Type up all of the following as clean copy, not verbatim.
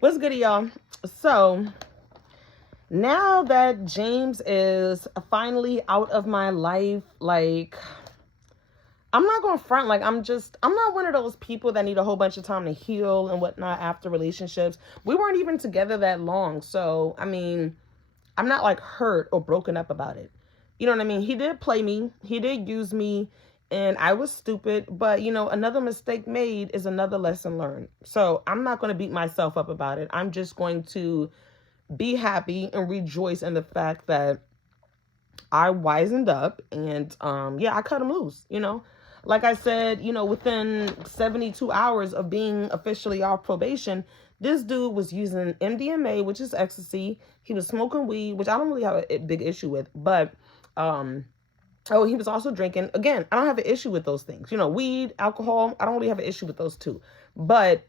What's good, y'all? So now that James is finally out of my life, like, I'm not going to front. Like, I'm not one of those people that need a whole bunch of time to heal and whatnot after relationships. We weren't even together that long. So, I mean, I'm not like hurt or broken up about it. You know what I mean? He did play me, he did use me, and I was stupid. But, another mistake made is another lesson learned. So I'm not going to beat myself up about it. I'm just going to be happy and rejoice in the fact that I wisened up and yeah, I cut him loose. Like I said, within 72 hours of being officially off probation, this dude was using MDMA, which is ecstasy. He was smoking weed, which I don't really have a big issue with, but um oh, he was also drinking. Again, I don't have an issue with those things. Weed, alcohol, I don't really have an issue with those two. But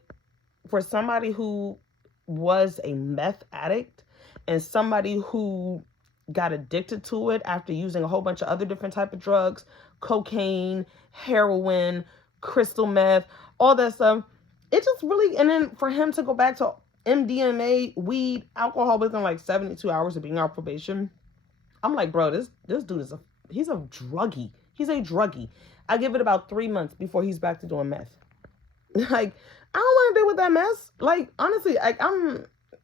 for somebody who was a meth addict and somebody who got addicted to it after using a whole bunch of other different type of drugs, cocaine, heroin, crystal meth, all that stuff, it just really, and then for him to go back to MDMA, weed, alcohol within like 72 hours of being on probation, I'm like, bro, this dude he's a druggie. He's a druggie. I give it about 3 months before he's back to doing meth. Like, I don't want to deal with that mess. Like, honestly,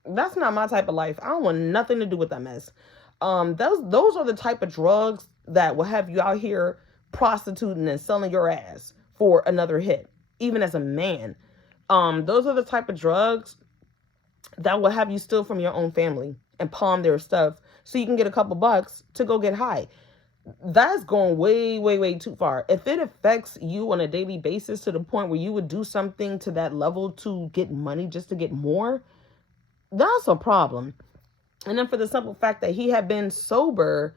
that's not my type of life. I don't want nothing to do with that mess. Those are the type of drugs that will have you out here prostituting and selling your ass for another hit, even as a man. Those are the type of drugs that will have you steal from your own family and pawn their stuff so you can get a couple bucks to go get high. That's going way, way, way too far. If it affects you on a daily basis to the point where you would do something to that level to get money just to get more, that's a problem. And then for the simple fact that he had been sober,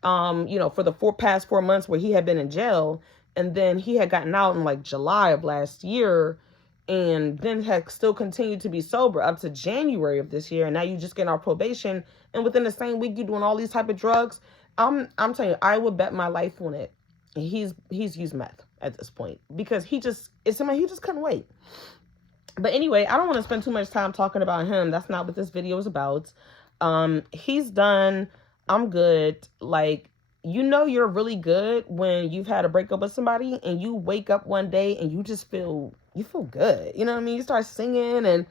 for the past 4 months where he had been in jail, and then he had gotten out in like July of last year, and then had still continued to be sober up to January of this year, and now you just get on probation, and within the same week you're doing all these type of drugs. I'm telling you, I would bet my life on it. He's used meth at this point because he just couldn't wait. But anyway, I don't want to spend too much time talking about him. That's not what this video is about. He's done. I'm good. Like, you're really good when you've had a breakup with somebody and you wake up one day and you feel good. You know what I mean? You start singing and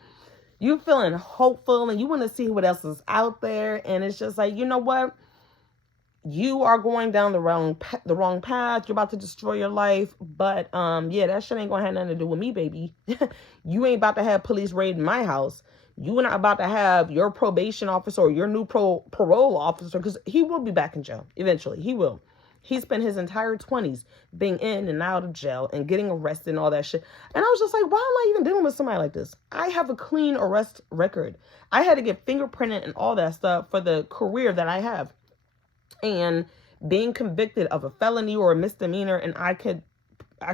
you feeling hopeful and you want to see what else is out there. And it's just like, you know what? You are going down the wrong path. You're about to destroy your life. But yeah, that shit ain't gonna have nothing to do with me, baby. You ain't about to have police raiding my house. You are not about to have your probation officer or your new parole officer, because he will be back in jail eventually. He will. He spent his entire 20s being in and out of jail and getting arrested and all that shit. And I was just like, why am I even dealing with somebody like this? I have a clean arrest record. I had to get fingerprinted and all that stuff for the career that I have. And being convicted of a felony or a misdemeanor, and I could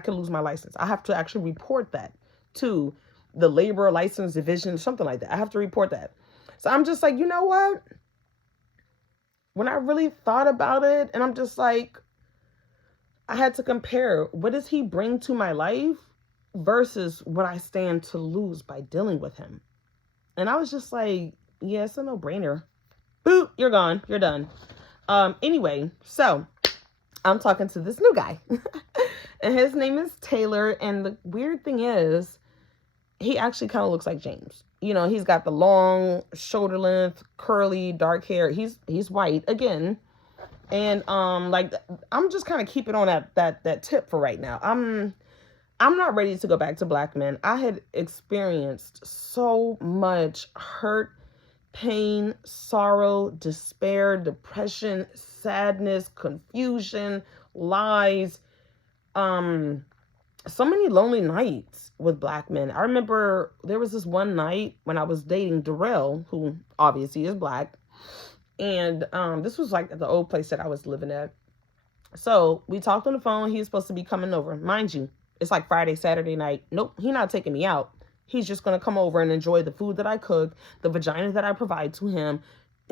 lose my license. I have to actually report that to the labor license division, something like that. I have to report that. So I'm just like, you know what? When I really thought about it, and I'm just like, I had to compare, what does he bring to my life versus what I stand to lose by dealing with him? And I was just like, yeah, it's a no-brainer. Boop, you're gone. You're done. Anyway, so I'm talking to this new guy and his name is Taylor. And the weird thing is, he actually kind of looks like James. He's got the long shoulder length, curly, dark hair. He's white again. And, like, I'm just kind of keeping on that tip for right now. I'm not ready to go back to black men. I had experienced so much hurt, pain, sorrow, despair, depression, sadness, confusion, lies, so many lonely nights with black men. I remember there was this one night when I was dating Darrell, who obviously is black, and this was like the old place that I was living at. So we talked on the phone. He was supposed to be coming over. Mind you, it's like Friday, Saturday night. Nope, he's not taking me out. He's just going to come over and enjoy the food that I cook, the vagina that I provide to him,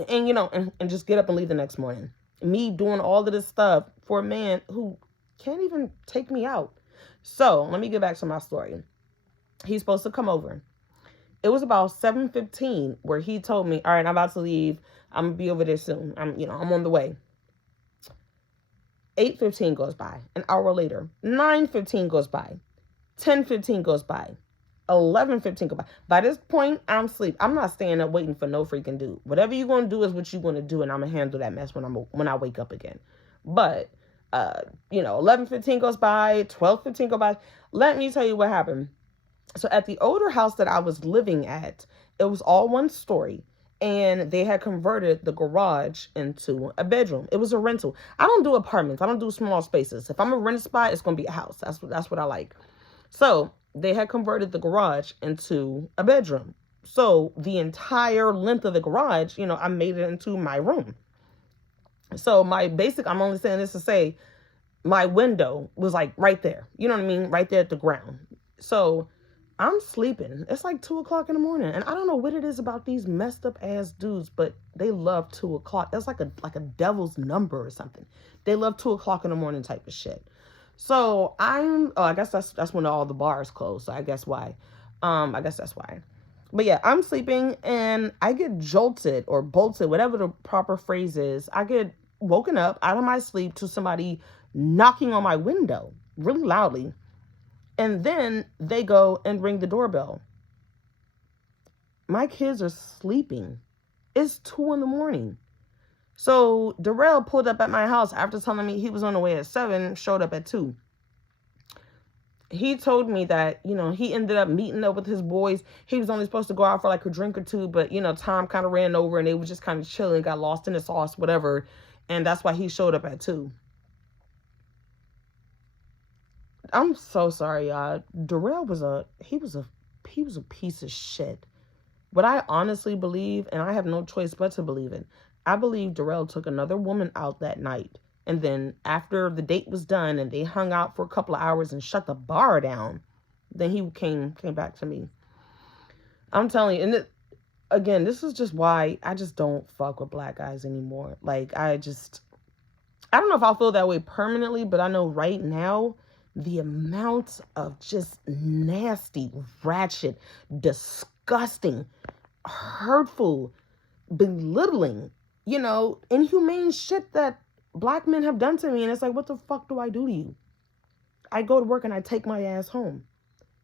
and, and just get up and leave the next morning. Me doing all of this stuff for a man who can't even take me out. So let me get back to my story. He's supposed to come over. It was about 7:15 where he told me, all right, I'm about to leave. I'm going to be over there soon. I'm on the way. 8:15 goes by. An hour later. 9:15 goes by. 10:15 goes by. 11:15 goes by. By this point, I'm asleep. I'm not staying up waiting for no freaking dude. Whatever you're going to do is what you're going to do, and I'm going to handle that mess when I wake up again. But, 11:15 goes by. 12:15 goes by. Let me tell you what happened. So at the older house that I was living at, it was all one story. And they had converted the garage into a bedroom. It was a rental. I don't do apartments. I don't do small spaces. If I'm a rent spot, it's going to be a house. That's what I like. So they had converted the garage into a bedroom. So the entire length of the garage, I made it into my room. So I'm only saying this to say my window was like right there. You know what I mean? Right there at the ground. So I'm sleeping. It's like 2:00 in the morning. And I don't know what it is about these messed up ass dudes, but they love 2:00. That's like a devil's number or something. They love 2:00 in the morning type of shit. So I guess that's when all the bars close. So I guess why. I guess that's why. But yeah, I'm sleeping and I get jolted or bolted, whatever the proper phrase is. I get woken up out of my sleep to somebody knocking on my window really loudly. And then they go and ring the doorbell. My kids are sleeping. It's 2 in. So Darrell pulled up at my house after telling me he was on the way at 7, showed up at 2. He told me that, he ended up meeting up with his boys. He was only supposed to go out for like a drink or two, but, time kind of ran over and they were just kind of chilling, got lost in the sauce, whatever. And that's why he showed up at 2. I'm so sorry, y'all. Darrell was a piece of shit. What I honestly believe, and I have no choice but to believe it, I believe Darrell took another woman out that night. And then after the date was done and they hung out for a couple of hours and shut the bar down, then he came back to me. I'm telling you, and again, this is just why I just don't fuck with black guys anymore. Like, I don't know if I'll feel that way permanently, but I know right now, the amount of just nasty, ratchet, disgusting, hurtful, belittling, inhumane shit that black men have done to me. And it's like, what the fuck do I do to you? I go to work and I take my ass home.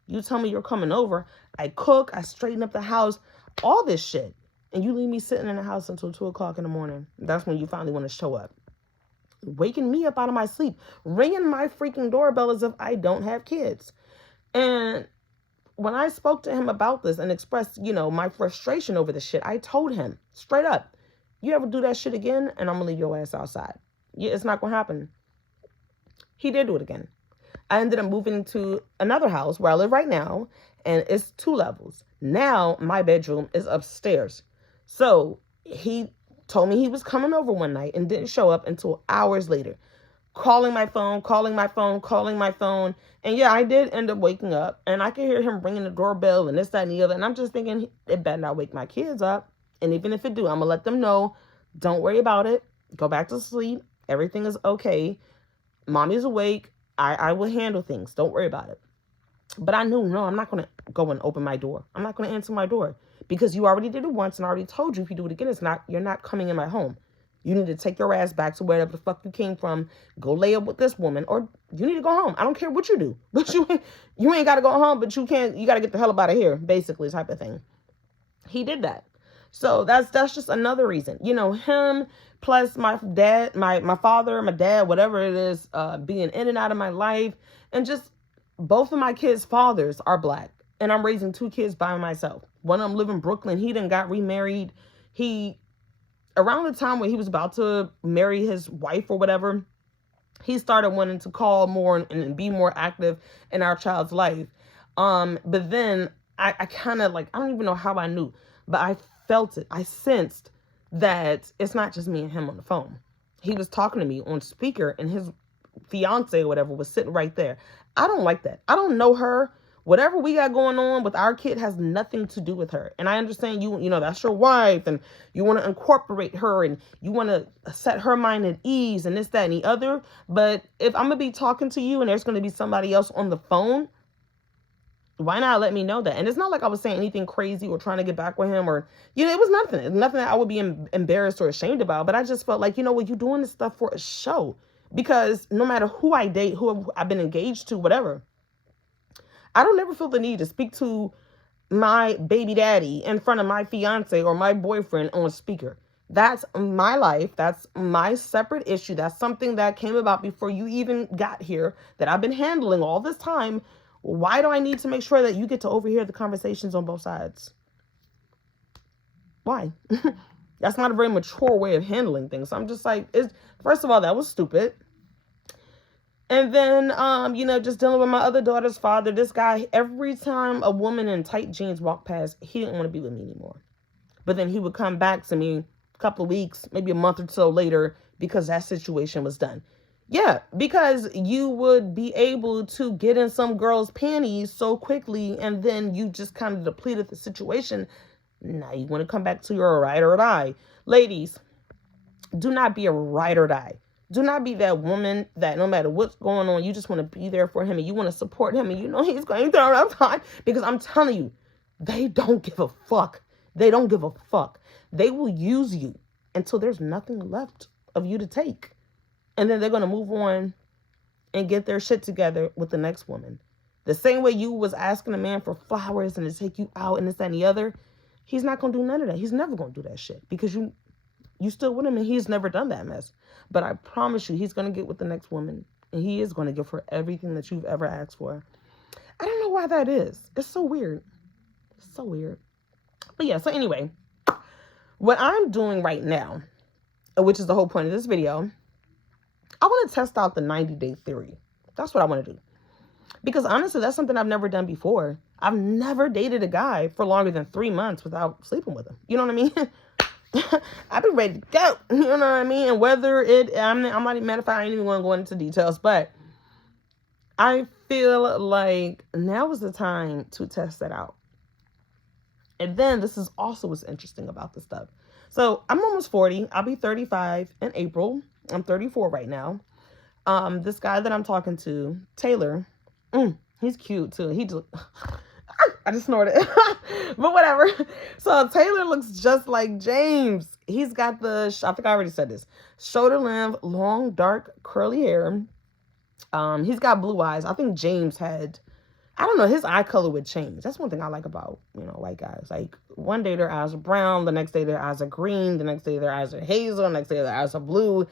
You tell me you're coming over. I cook. I straighten up the house. All this shit. And you leave me sitting in the house until 2:00 in. That's when you finally want to show up. Waking me up out of my sleep, ringing my freaking doorbell as if I don't have kids. And when I spoke to him about this and expressed, my frustration over this shit, I told him straight up, you ever do that shit again, and I'm gonna leave your ass outside. Yeah, it's not gonna happen. He did do it again. I ended up moving to another house where I live right now, and it's 2 levels. Now my bedroom is upstairs. So he told me he was coming over one night and didn't show up until hours later. Calling my phone. And yeah, I did end up waking up. And I could hear him ringing the doorbell and this, that, and the other. And I'm just thinking, it better not wake my kids up. And even if it do, I'm going to let them know, don't worry about it. Go back to sleep. Everything is okay. Mommy's awake. I will handle things. Don't worry about it. But I knew, no, I'm not going to go and open my door. I'm not going to answer my door. Because you already did it once and I already told you if you do it again, you're not coming in my home. You need to take your ass back to wherever the fuck you came from. Go lay up with this woman, or you need to go home. I don't care what you do, but you ain't got to go home, but you got to get the hell up out of here, basically, type of thing. He did that. So that's just another reason, him plus my dad, my father, my dad, whatever it is, being in and out of my life. And just both of my kids' fathers are black. And I'm raising 2 kids by myself. One of them live in Brooklyn. He done got remarried. Around the time when he was about to marry his wife or whatever, he started wanting to call more and be more active in our child's life. But then I kind of I don't even know how I knew, but I felt it. I sensed that it's not just me and him on the phone. He was talking to me on speaker and his fiance or whatever was sitting right there. I don't like that. I don't know her. Whatever we got going on with our kid has nothing to do with her. And I understand you know, that's your wife and you want to incorporate her and you want to set her mind at ease and this, that, and the other. But if I'm going to be talking to you and there's going to be somebody else on the phone, Why not let me know that? And it's not like I was saying anything crazy or trying to get back with him, or, it was nothing. It's nothing that I would be embarrassed or ashamed about. But I just felt like, what, you doing this stuff for a show. Because no matter who I date, who I've been engaged to, whatever, I don't ever feel the need to speak to my baby daddy in front of my fiance or my boyfriend on speaker. That's my life. That's my separate issue. That's something that came about before you even got here, that I've been handling all this time. Why do I need to make sure that you get to overhear the conversations on both sides? Why? That's not a very mature way of handling things. So I'm just like, first of all, that was stupid. And then, just dealing with my other daughter's father. This guy, every time a woman in tight jeans walked past, he didn't want to be with me anymore. But then he would come back to me a couple of weeks, maybe a month or so later, because that situation was done. Yeah, because you would be able to get in some girl's panties so quickly, and then you just kind of depleted the situation. Now you want to come back to your ride or die. Ladies, do not be a ride or die. Do not be that woman that no matter what's going on, you just want to be there for him and you want to support him and he's going through a rough time. Because I'm telling you, they don't give a fuck. They don't give a fuck. They will use you until there's nothing left of you to take. And then they're going to move on and get their shit together with the next woman. The same way you was asking a man for flowers and to take you out and this, that, and the other. He's not going to do none of that. He's never going to do that shit because you still with him and he's never done that mess. But I promise you, he's going to get with the next woman and he is going to give her everything that you've ever asked for. I don't know why that is. It's so weird. It's so weird. But yeah, so anyway, what I'm doing right now, which is the whole point of this video, I want to test out the 90-day theory. That's what I want to do. Because honestly, that's something I've never done before. I've never dated a guy for longer than 3 months without sleeping with him. You know what I mean? I've been ready to go. You know what I mean? And whether I'm not even, matter of fact, I ain't even going to go into details, but I feel like now is the time to test that out. And then this is also what's interesting about this stuff. So I'm almost 40. I'll be 35 in April. I'm 34 right now. This guy that I'm talking to, Taylor, he's cute too. I just snorted. But whatever. So Taylor looks just like James. He's got I think I already said this, shoulder length, long, dark, curly hair. He's got blue eyes. I think James had, I don't know, his eye color would change. That's one thing I like about, white guys. Like one day their eyes are brown, the next day their eyes are green, the next day their eyes are hazel, the next day their eyes are blue.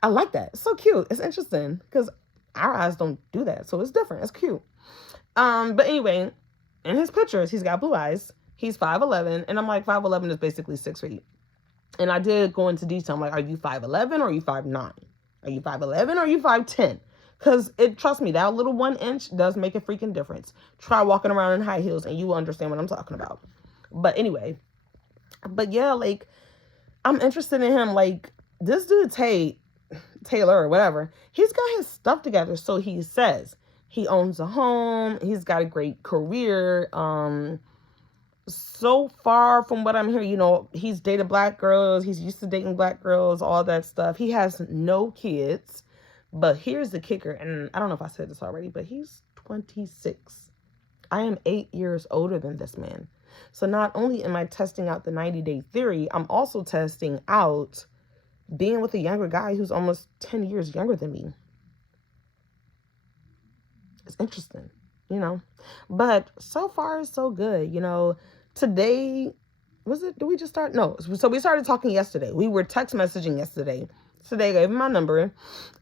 I like that. It's so cute. It's interesting because our eyes don't do that. So it's different. It's cute. But anyway, in his pictures, he's got blue eyes. He's 5'11", and I'm like, 5'11" is basically 6 feet. And I did go into detail. I'm like, are you 5'11" or are you 5'9"? Are you 5'11" or are you 5'10"? Because trust me, that little 1 inch does make a freaking difference. Try walking around in high heels and you will understand what I'm talking about. But anyway, yeah, like, I'm interested in him. Like, this dude, Taylor or whatever, he's got his stuff together. So he says he owns a home. He's got a great career. So far from what I'm hearing, he's dated black girls. He's used to dating black girls, all that stuff. He has no kids. But here's the kicker, and I don't know if I said this already, but he's 26. I am 8 years older than this man. So not only am I testing out the 90-day theory, I'm also testing out being with a younger guy who's almost 10 years younger than me. It's interesting, But so far, so good, Today, did we just start? No. So we started talking yesterday. We were text messaging yesterday. Today I gave him my number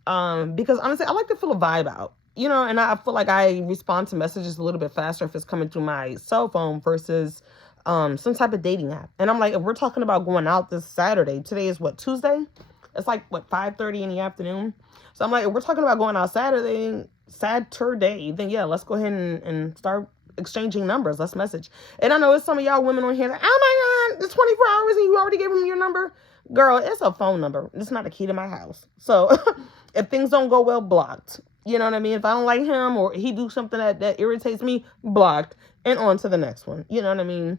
because honestly, I like to feel a vibe out, and I feel like I respond to messages a little bit faster if it's coming through my cell phone versus some type of dating app. And I'm like, if we're talking about going out this Saturday, today is what, Tuesday? It's like, 5:30 in the afternoon. So I'm like, if we're talking about going out Saturday, then yeah, let's go ahead and start exchanging numbers. Let's message. And I know it's some of y'all women on here that, oh my God, it's 24 hours and you already gave him your number. Girl, it's a phone number. It's not a key to my house. So if things don't go well, blocked. You know what I mean? If I don't like him or he do something that irritates me, blocked, and on to the next one. You know what I mean?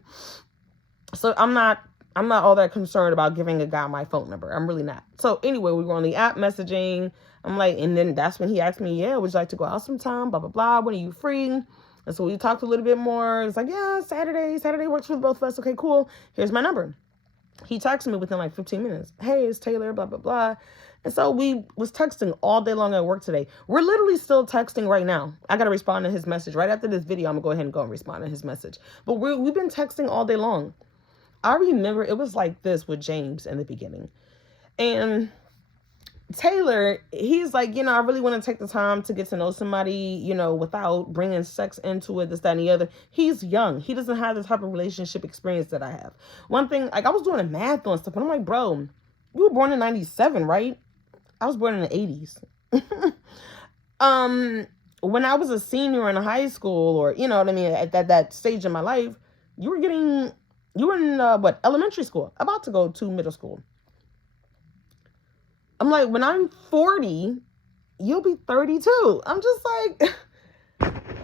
So I'm not all that concerned about giving a guy my phone number. I'm really not. So anyway, we were on the app messaging. I'm like, and then that's when he asked me, yeah, would you like to go out sometime? Blah, blah, blah. When are you free? And so we talked a little bit more. It's like, yeah, Saturday works for both of us. Okay, cool. Here's my number. He texted me within like 15 minutes. Hey, it's Taylor, blah, blah, blah. And so we was texting all day long at work today. We're literally still texting right now. I got to respond to his message. Right after this video, I'm going to go ahead and go and respond to his message. But we've been texting all day long. I remember it was like this with James in the beginning. And Taylor, he's like, I really want to take the time to get to know somebody, without bringing sex into it, this, that, and the other. He's young. He doesn't have the type of relationship experience that I have. One thing, like, I was doing a math on stuff, and I'm like, bro, you were born in 97, right? I was born in the 80s. When I was a senior in high school, or, you know what I mean, at that stage in my life, you were in, elementary school, about to go to middle school. I'm like, when I'm 40, you'll be 32. I'm just like,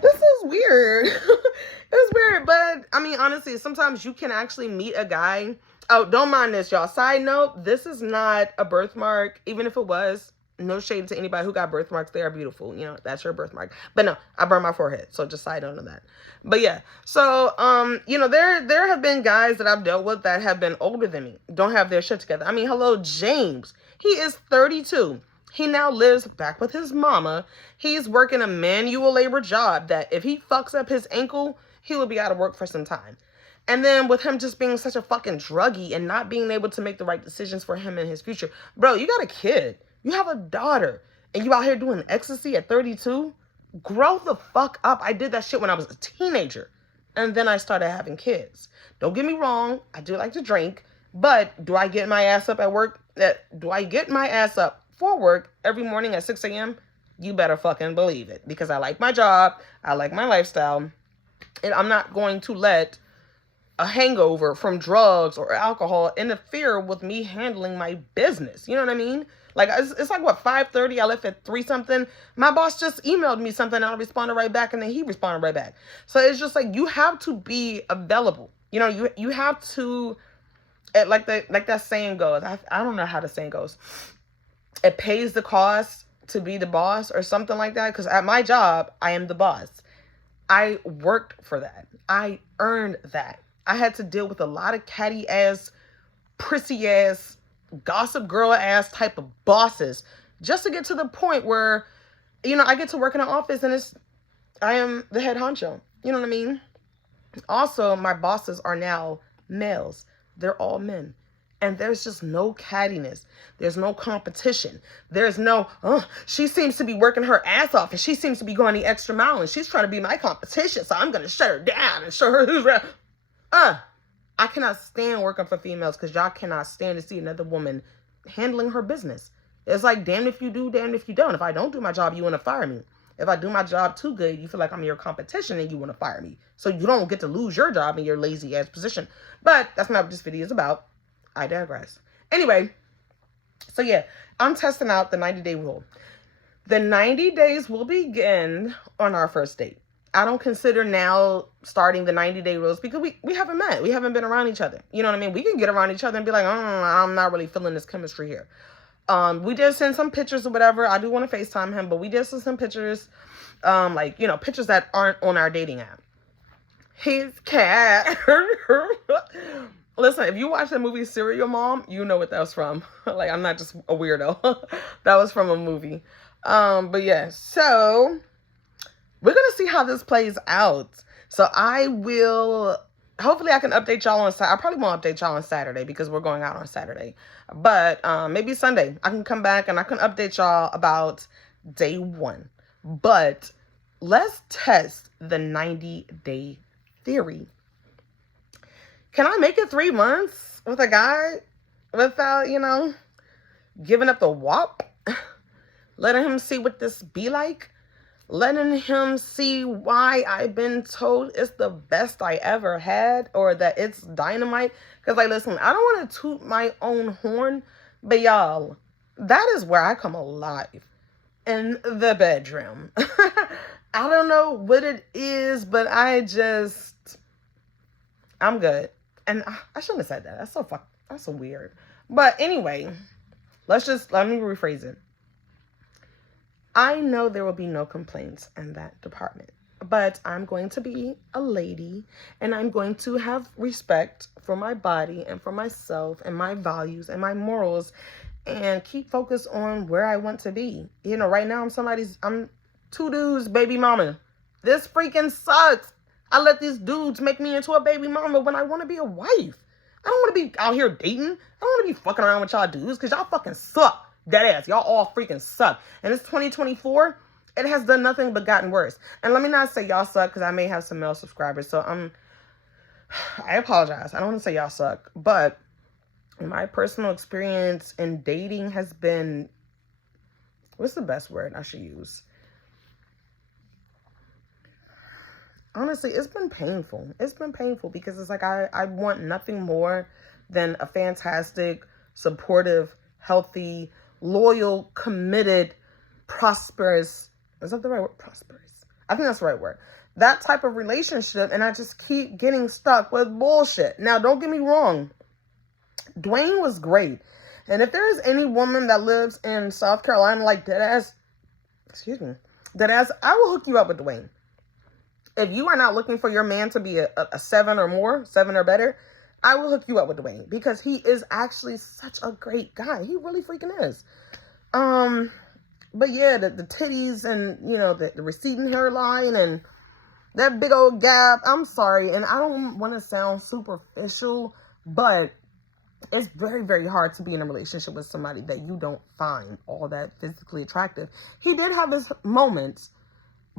this is weird. It's weird. But, I mean, honestly, sometimes you can actually meet a guy. Oh, don't mind this, y'all. Side note, this is not a birthmark. Even if it was, no shade to anybody who got birthmarks. They are beautiful. That's your birthmark. But no, I burned my forehead. So just side note on that. But yeah. So, there have been guys that I've dealt with that have been older than me. Don't have their shit together. I mean, hello, James. He is 32. He now lives back with his mama. He's working a manual labor job that if he fucks up his ankle, he will be out of work for some time. And then with him just being such a fucking druggie and not being able to make the right decisions for him in his future. Bro, you got a kid. You have a daughter. And you out here doing ecstasy at 32? Grow the fuck up. I did that shit when I was a teenager. And then I started having kids. Don't get me wrong. I do like to drink. But do I get my ass up at work? Do I get my ass up for work every morning at 6 a.m.? You better fucking believe it. Because I like my job. I like my lifestyle. And I'm not going to let a hangover from drugs or alcohol interfere with me handling my business. You know what I mean? Like, it's like, 5:30? I left at 3 something. My boss just emailed me something and I responded right back, and then he responded right back. So it's just like, you have to be available. You have to, like that saying goes. I don't know how the saying goes. It pays the cost to be the boss or something like that. Because at my job, I am the boss. I worked for that. I earned that. I had to deal with a lot of catty ass, prissy ass, gossip girl ass type of bosses just to get to the point where, I get to work in an office and I am the head honcho. You know what I mean? Also, my bosses are now males. They're all men. And there's just no cattiness. There's no competition. There's no, she seems to be working her ass off and she seems to be going the extra mile and she's trying to be my competition. So I'm going to shut her down and show her who's real. I cannot stand working for females because y'all cannot stand to see another woman handling her business. It's like, damned if you do, damned if you don't. If I don't do my job, you want to fire me. If I do my job too good, you feel like I'm your competition and you want to fire me. So you don't get to lose your job in your lazy ass position. But that's not what this video is about. I digress. Anyway, so yeah, I'm testing out the 90-day rule. The 90 days will begin on our first date. I don't consider now starting the 90-day rules because we haven't met. We haven't been around each other. You know what I mean? We can get around each other and be like, I'm not really feeling this chemistry here. We did send some pictures or whatever. I do want to FaceTime him, but we did send some pictures, pictures that aren't on our dating app. His cat. Listen, if you watch the movie Serial Mom, you know what that was from. Like, I'm not just a weirdo. That was from a movie. But yeah, so we're going to see how this plays out. So hopefully I can update y'all on Saturday. I probably won't update y'all on Saturday because we're going out on Saturday. But maybe Sunday I can come back and I can update y'all about day 1. But let's test the 90-day theory. Can I make it 3 months with a guy without, giving up the wop? Letting him see what this be like? Letting him see why I've been told it's the best I ever had or that it's dynamite? Because, listen, I don't want to toot my own horn, but y'all, that is where I come alive. In the bedroom. I don't know what it is, but I'm good. And I shouldn't have said that. That's so weird. But anyway, let me rephrase it. I know there will be no complaints in that department. but I'm going to be a lady, and I'm going to have respect for my body and for myself and my values and my morals, and keep focused on where I want to be. You know, right now I'm two dudes baby mama. This freaking sucks. I let these dudes make me into a baby mama when I want to be a wife. I don't want to be out here dating. I don't want to be fucking around with y'all dudes, because y'all fucking suck. Dead ass. Y'all all freaking suck. And it's 2024. It has done nothing but gotten worse. And let me not say y'all suck, because I may have some male subscribers. So I apologize. I don't want to say y'all suck. But my personal experience in dating has been, what's the best word I should use? Honestly, it's been painful. It's been painful because it's like I want nothing more than a fantastic, supportive, healthy, loyal, committed, prosperous. Is that the right word? Prosperous. I think that's the right word. That type of relationship, and I just keep getting stuck with bullshit. Now, don't get me wrong. Dwayne was great. And if there is any woman that lives in South Carolina like deadass, I will hook you up with Dwayne. If you are not looking for your man to be a 7 or more, 7 or better, I will hook you up with Dwayne, because he is actually such a great guy. He really freaking is. But yeah, the titties and, you know, the receding hairline and that big old gap. I'm sorry. And I don't want to sound superficial, but it's very, very hard to be in a relationship with somebody that you don't find all that physically attractive. He did have his moments,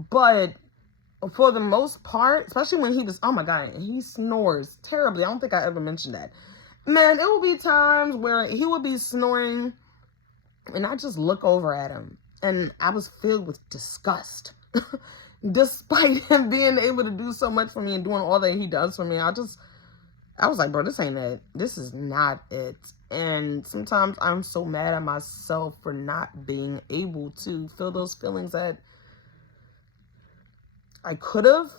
but for the most part, especially when he was, oh my God, he snores terribly. I don't think I ever mentioned that. Man, it will be times where he will be snoring and I just look over at him and I was filled with disgust. Despite him being able to do so much for me and doing all that he does for me, I was like, bro, this ain't it. This is not it. And sometimes I'm so mad at myself for not being able to feel those feelings that I could have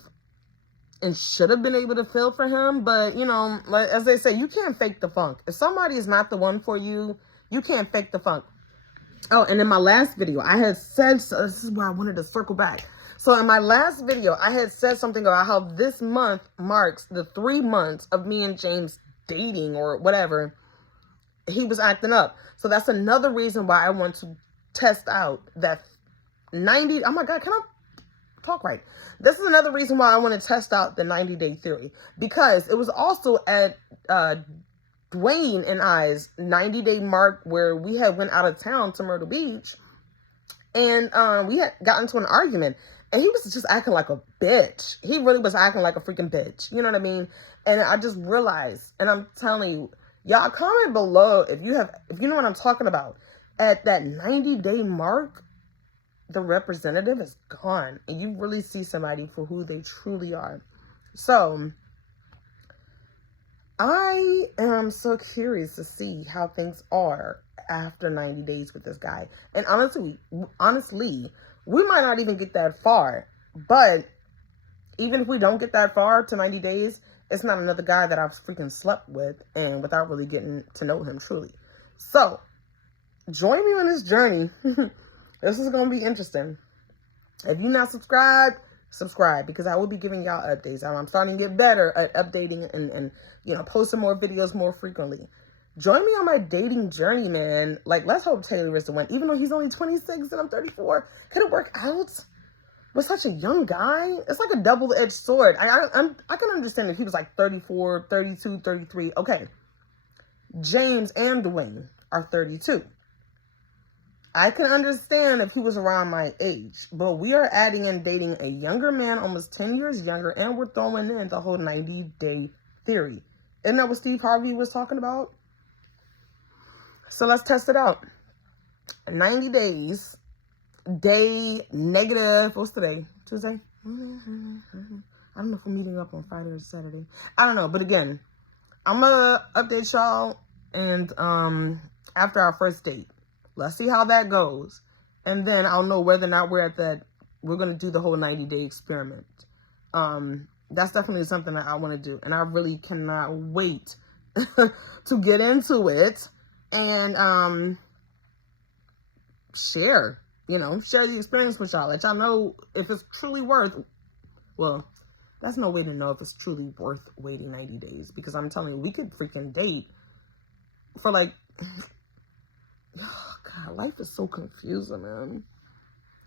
and should have been able to feel for him. But, you know, like, as they say, you can't fake the funk. If somebody is not the one for you, you can't fake the funk. Oh, and in my last video, I had said, so this is where I wanted to circle back. So in my last video, I had said something about how this month marks the 3 months of me and James dating or whatever. He was acting up. So that's another reason why I want to test out that 90, oh my God, can I talk right? This is another reason why I want to test out the 90-day theory, because it was also at Dwayne and I's 90-day mark where we had went out of town to Myrtle Beach, and we had gotten into an argument, and he was just acting like a bitch. He really was acting like a freaking bitch. You know what I mean? And I just realized, and I'm telling you, y'all comment below if you know what I'm talking about. At that 90-day mark, the representative is gone, and you really see somebody for who they truly are. So I am so curious to see how things are after 90 days with this guy. And honestly, we might not even get that far. But even if we don't get that far to 90 days, it's not another guy that I've freaking slept with and without really getting to know him truly. So join me on this journey. This is going to be interesting. If you're not subscribed, subscribe, because I will be giving y'all updates. I'm starting to get better at updating and you know, posting more videos more frequently. Join me on my dating journey, man. Like, let's hope Taylor is the one. Even though he's only 26 and I'm 34, could it work out with such a young guy? It's like a double-edged sword. I can understand if he was like 34, 32, 33. Okay. James and Dwayne are 32. I can understand if he was around my age, but we are adding and dating a younger man, almost 10 years younger, and we're throwing in the whole 90-day theory. Isn't that what Steve Harvey was talking about? So let's test it out. 90 days, day negative, what's today? Tuesday? I don't know if we're meeting up on Friday or Saturday. I don't know, but again, I'm going to update y'all and after our first date. Let's see how that goes. And then I'll know whether or not we're going to do the whole 90-day experiment. That's definitely something that I want to do. And I really cannot wait to get into it and share the experience with y'all. Let y'all know if it's truly worth Well, that's no way to know if it's truly worth waiting 90 days. Because I'm telling you, we could freaking date for like... Oh, God, life is so confusing, man.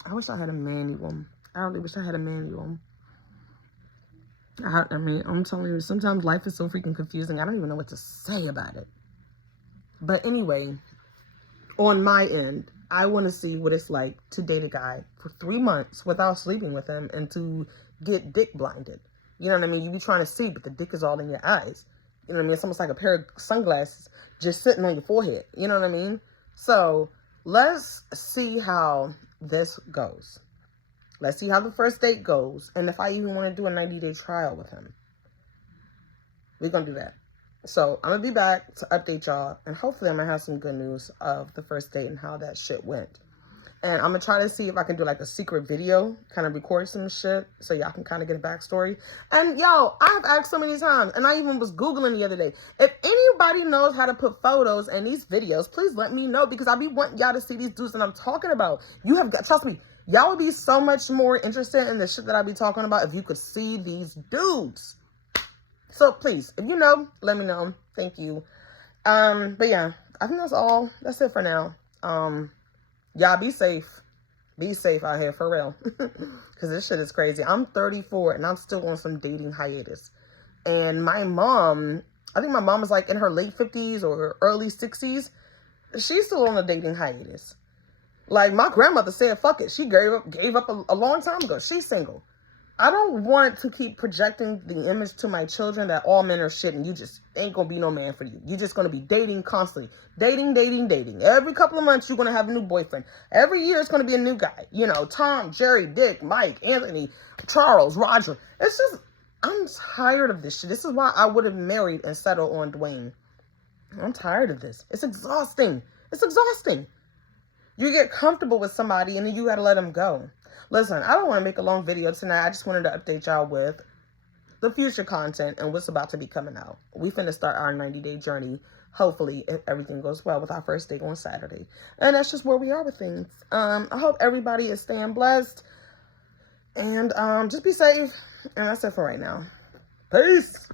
I wish I had a manual. I really wish I had a manual. I mean, I'm telling you, sometimes life is so freaking confusing. I don't even know what to say about it. But anyway, on my end, I want to see what it's like to date a guy for 3 months without sleeping with him and to get dick blinded. You know what I mean? You be trying to see, but the dick is all in your eyes. You know what I mean? It's almost like a pair of sunglasses just sitting on your forehead. You know what I mean? So let's see how this goes. Let's see how the first date goes. And if I even want to do a 90-day trial with him. We're going to do that. So I'm going to be back to update y'all. And hopefully I'm going to have some good news of the first date and how that shit went. And I'm going to try to see if I can do like a secret video. Kind of record some shit. So y'all can kind of get a backstory. And yo, I've asked so many times. And I even was Googling the other day. If anybody knows how to put photos in these videos, please let me know. Because I be wanting y'all to see these dudes that I'm talking about. You have got, trust me. Y'all would be so much more interested in the shit that I be talking about if you could see these dudes. So please, if you know, let me know. Thank you. But yeah, I think that's all. That's it for now. Y'all be safe. Be safe out here for real. Because this shit is crazy. I'm 34 and I'm still on some dating hiatus. And my mom, I think my mom is like in her late 50s or early 60s. She's still on a dating hiatus. Like, my grandmother said, fuck it. She gave up a long time ago. She's single. I don't want to keep projecting the image to my children that all men are shit and you just ain't going to be no man for you. You're just going to be dating constantly. Dating. Every couple of months, you're going to have a new boyfriend. Every year, it's going to be a new guy. You know, Tom, Jerry, Dick, Mike, Anthony, Charles, Roger. It's just, I'm tired of this shit. This is why I would have married and settled on Dwayne. I'm tired of this. It's exhausting. It's exhausting. You get comfortable with somebody and then you gotta let them go. Listen, I don't want to make a long video tonight. I just wanted to update y'all with the future content and what's about to be coming out. We finna start our 90-day journey. Hopefully, if everything goes well with our first date on Saturday. And that's just where we are with things. I hope everybody is staying blessed. And just be safe. And that's it for right now. Peace.